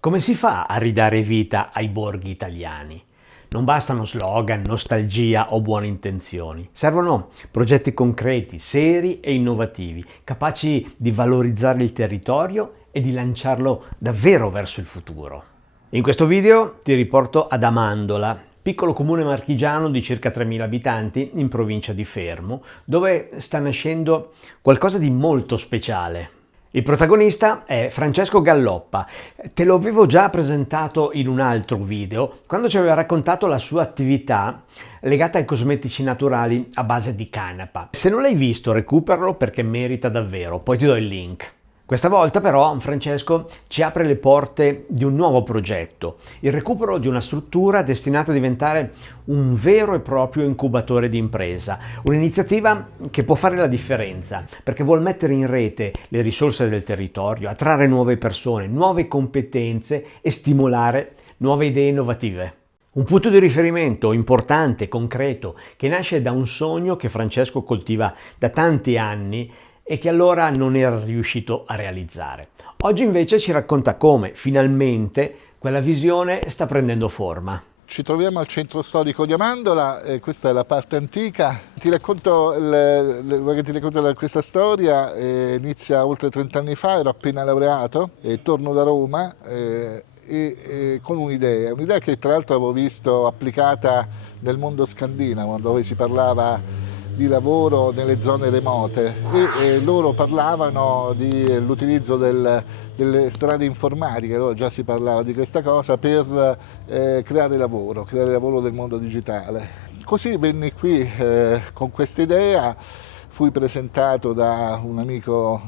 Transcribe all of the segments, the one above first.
Come si fa a ridare vita ai borghi italiani? Non bastano slogan, nostalgia o buone intenzioni. Servono progetti concreti, seri e innovativi, capaci di valorizzare il territorio e di lanciarlo davvero verso il futuro. In questo video ti riporto ad Amandola, piccolo comune marchigiano di circa 3.000 abitanti in provincia di Fermo, dove sta nascendo qualcosa di molto speciale. Il protagonista è Francesco Galloppa. Te lo avevo già presentato in un altro video, quando ci aveva raccontato la sua attività legata ai cosmetici naturali a base di canapa. Se non l'hai visto, recuperalo perché merita davvero, poi ti do il link. Questa volta però Francesco ci apre le porte di un nuovo progetto, il recupero di una struttura destinata a diventare un vero e proprio incubatore di impresa, un'iniziativa che può fare la differenza perché vuol mettere in rete le risorse del territorio, attrarre nuove persone, nuove competenze e stimolare nuove idee innovative. Un punto di riferimento importante, concreto, che nasce da un sogno che Francesco coltiva da tanti anni e che allora non era riuscito a realizzare. Oggi invece ci racconta come, finalmente, quella visione sta prendendo forma. Ci troviamo al centro storico di Amandola, questa è la parte antica. Ti racconto questa storia, inizia oltre 30 anni fa, ero appena laureato, torno da Roma con un'idea che tra l'altro avevo visto applicata nel mondo scandinavo, dove si parlava di lavoro nelle zone remote e loro parlavano dell'utilizzo delle strade informatiche, allora già si parlava di questa cosa per creare lavoro nel mondo digitale. Così venni qui con questa idea, fui presentato da un amico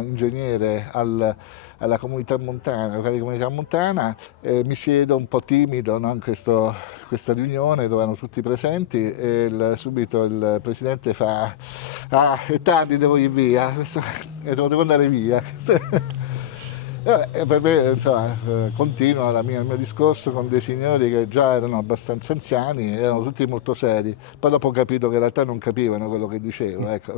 ingegnere alla comunità montana, locale comunità montana, mi siedo un po' timido, no, in questa riunione dove erano tutti presenti e subito il presidente fa: "Ah, è tardi, devo ir via", devo andare via. Per me, insomma, continua il mio discorso con dei signori che già erano abbastanza anziani, erano tutti molto seri, poi dopo ho capito che in realtà non capivano quello che dicevo, ecco,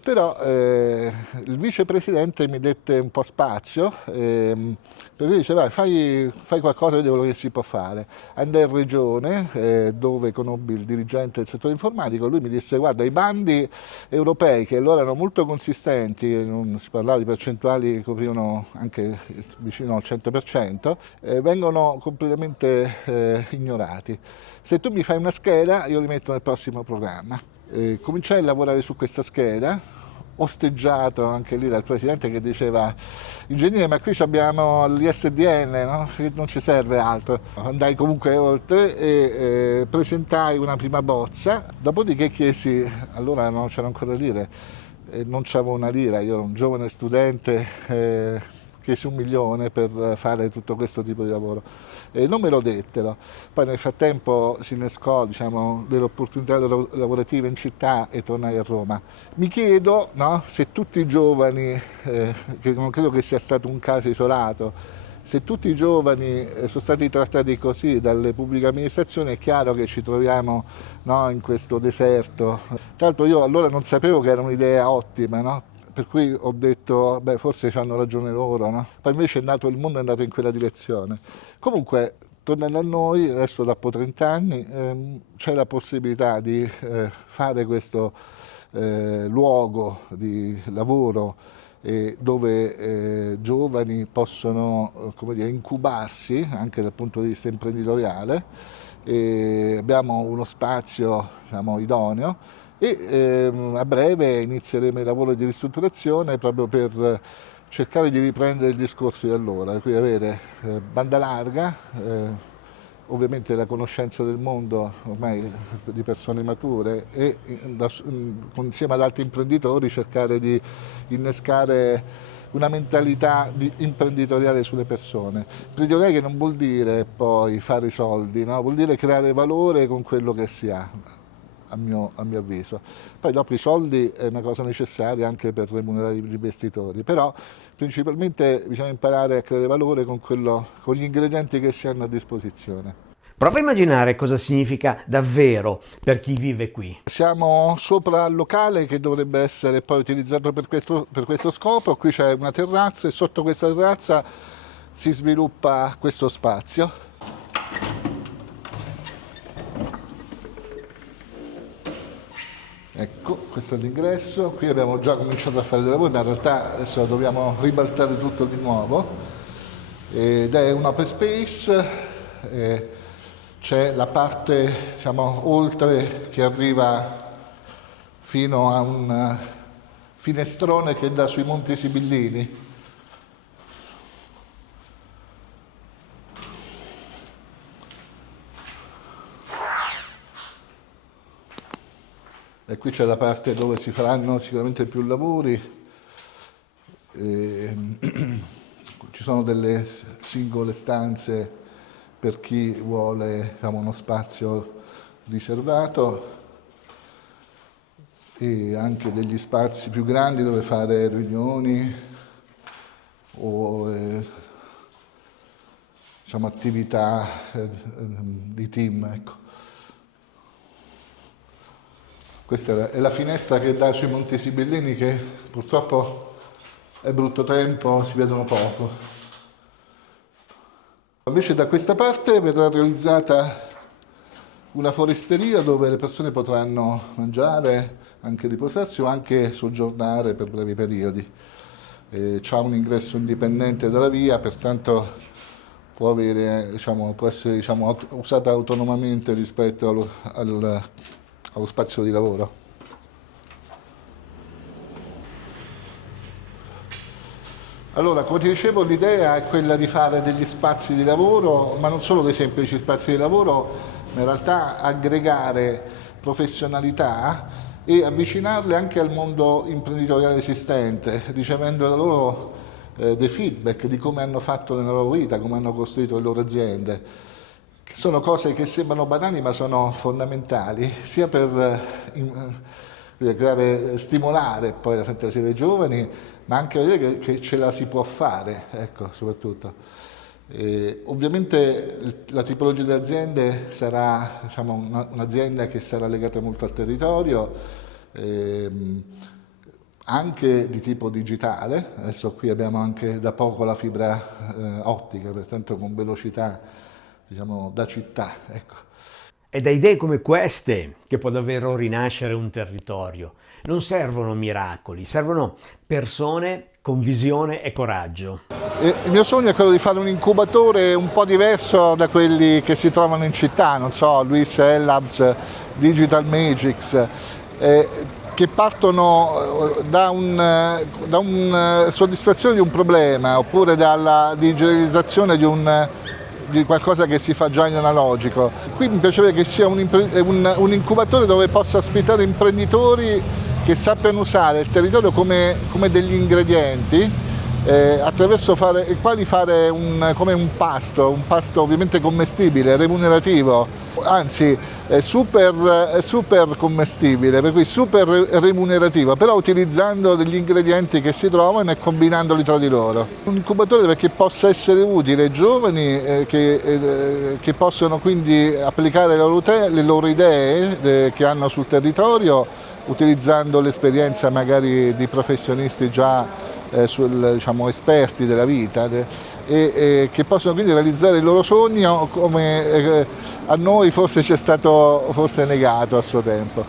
però il vicepresidente mi dette un po' spazio, per cui dice: "Vai, fai qualcosa, vedi quello che si può fare". Andai in regione dove conobbi il dirigente del settore informatico, lui mi disse: "Guarda, i bandi europei, che allora erano molto consistenti, non si parlava di percentuali che coprivano anche vicino al 100%, vengono completamente ignorati. Se tu mi fai una scheda, io li metto nel prossimo programma". Cominciai a lavorare su questa scheda, osteggiato anche lì dal presidente che diceva: "Ingegnere, ma qui abbiamo l'ISDN, no? Che non ci serve altro". Andai comunque oltre e presentai una prima bozza, dopodiché chiesi, allora non c'era ancora lire, non c'avevo una lira, io ero un giovane studente, chiesi 1 milione per fare tutto questo tipo di lavoro e non me lo dettero. Poi nel frattempo si innescò, diciamo, delle opportunità lavorative in città e tornai a Roma. Mi chiedo, no, se tutti i giovani, che non credo che sia stato un caso isolato, se tutti i giovani sono stati trattati così dalle pubbliche amministrazioni, è chiaro che ci troviamo, no, in questo deserto. Tra l'altro io allora non sapevo che era un'idea ottima, no? Per cui ho detto: "Beh, forse hanno ragione loro", no? Poi invece il mondo è andato in quella direzione. Comunque, tornando a noi, adesso dopo 30 anni c'è la possibilità di fare questo luogo di lavoro dove giovani possono, come dire, incubarsi anche dal punto di vista imprenditoriale. Abbiamo uno spazio, diciamo, idoneo e a breve inizieremo i lavori di ristrutturazione proprio per cercare di riprendere il discorso di allora, quindi avere banda larga, ovviamente la conoscenza del mondo ormai di persone mature e insieme ad altri imprenditori cercare di innescare una mentalità imprenditoriale sulle persone. Imprenditoriale che non vuol dire poi fare i soldi, no? Vuol dire creare valore con quello che si ha, a mio avviso. Poi dopo i soldi è una cosa necessaria anche per remunerare gli investitori, però principalmente bisogna imparare a creare valore con gli ingredienti che si hanno a disposizione. Prova a immaginare cosa significa davvero per chi vive qui. Siamo sopra il locale che dovrebbe essere poi utilizzato per questo scopo. Qui c'è una terrazza e sotto questa terrazza si sviluppa questo spazio. Ecco, questo è l'ingresso. Qui abbiamo già cominciato a fare dei lavori, ma in realtà adesso dobbiamo ribaltare tutto di nuovo. Ed è un open space, c'è la parte, diciamo, oltre, che arriva fino a un finestrone che dà sui Monti Sibillini. E qui c'è la parte dove si faranno sicuramente più lavori. Ci sono delle singole stanze per chi vuole, diciamo, uno spazio riservato, e anche degli spazi più grandi dove fare riunioni o diciamo, attività di team. Ecco. Questa è la finestra che dà sui Monti Sibillini, che purtroppo è brutto tempo, si vedono poco. Invece da questa parte verrà realizzata una foresteria dove le persone potranno mangiare, anche riposarsi o anche soggiornare per brevi periodi. C'ha un ingresso indipendente dalla via, pertanto può essere, diciamo, usata autonomamente rispetto allo spazio di lavoro. Allora, come ti dicevo, l'idea è quella di fare degli spazi di lavoro, ma non solo dei semplici spazi di lavoro, ma in realtà aggregare professionalità e avvicinarle anche al mondo imprenditoriale esistente, ricevendo da loro dei feedback di come hanno fatto nella loro vita, come hanno costruito le loro aziende. Che sono cose che sembrano banali ma sono fondamentali, sia per stimolare poi la fantasia dei giovani, ma anche vedere che ce la si può fare, ecco, soprattutto. Ovviamente la tipologia di aziende sarà, diciamo, un'azienda che sarà legata molto al territorio, anche di tipo digitale. Adesso qui abbiamo anche da poco la fibra ottica, pertanto con velocità, diciamo, da città, ecco. È da idee come queste che può davvero rinascere un territorio. Non servono miracoli, servono persone con visione e coraggio. Il mio sogno è quello di fare un incubatore un po' diverso da quelli che si trovano in città, non so, Luis Labs, Digital Magics, che partono da una soddisfazione di un problema, oppure dalla digitalizzazione di qualcosa che si fa già in analogico. Qui mi piacerebbe che sia un incubatore dove possa ospitare imprenditori che sappiano usare il territorio come degli ingredienti, attraverso i quali fare come un pasto ovviamente commestibile, remunerativo, anzi super commestibile, per cui super remunerativo, però utilizzando degli ingredienti che si trovano e combinandoli tra di loro. Un incubatore perché possa essere utile ai giovani, che possono quindi applicare le loro idee che hanno sul territorio, utilizzando l'esperienza magari di professionisti già diciamo, esperti della vita, e che possono quindi realizzare il loro sogno come a noi forse ci è stato negato a suo tempo.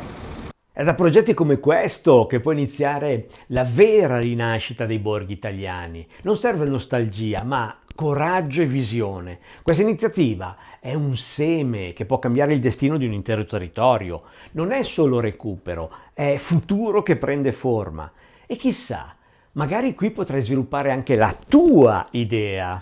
È da progetti come questo che può iniziare la vera rinascita dei borghi italiani. Non serve nostalgia, ma coraggio e visione. Questa iniziativa è un seme che può cambiare il destino di un intero territorio. Non è solo recupero, è futuro che prende forma. E chissà, magari qui potrai sviluppare anche la tua idea.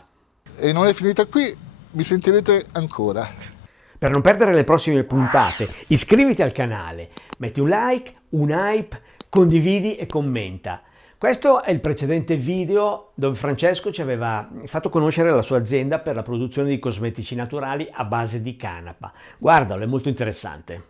E non è finita qui, mi sentirete ancora. Per non perdere le prossime puntate, iscriviti al canale, metti un like, un hype, condividi e commenta. Questo è il precedente video dove Francesco ci aveva fatto conoscere la sua azienda per la produzione di cosmetici naturali a base di canapa. Guardalo, è molto interessante.